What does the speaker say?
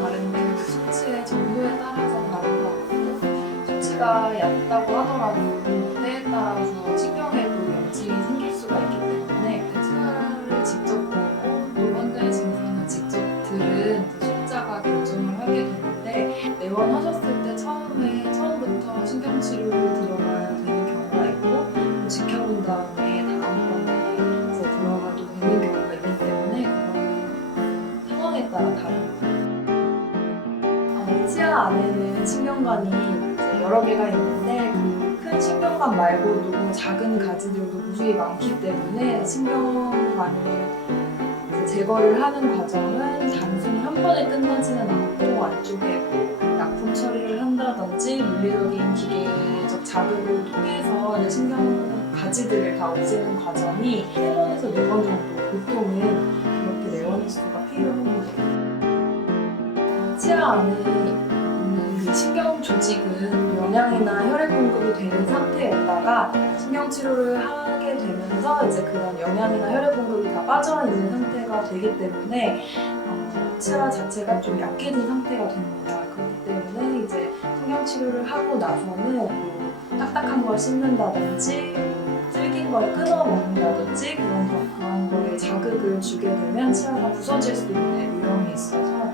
다른데 그 수치의 정도에 따라서 다른 것 같고 수치가 얕다고 하더라도 때에 따라서 신경에도 염증이 생길 수가 있기 때문에 치아를 직접 보고 또 환자의 증상을 직접 들은 그 수자가 결정을 하게 되는데 내원하셨을 치아 안에는 신경관이 이제 여러 개가 있는데 그큰 신경관 말고도 작은 가지들도 무수히 많기 때문에 신경관을 제거를 하는 과정은 단순히 한 번에 끝나지는 않고 안쪽에 뭐 약품 처리를 한다든지 물리적인 기계적 자극을 통해서 신경 가지들을 다 없애는 과정이 세 번에서 네 번 정도 보통은 치아 안에 그 신경 조직은 영양이나 혈액 공급이 되는 상태였다가 신경 치료를 하게 되면서 이제 그런 영양이나 혈액 공급이 다 빠져 있는 상태가 되기 때문에 어, 치아 자체가 좀 약해진 상태가 됩니다. 그렇기 때문에 이제 신경 치료를 하고 나서는 뭐 딱딱한 걸 씹는다든지 질긴 걸 끊어 먹는다든지 그런 거 그런 거에 자극을 주게 되면 치아가 부서질 수 있는 위험이 있어서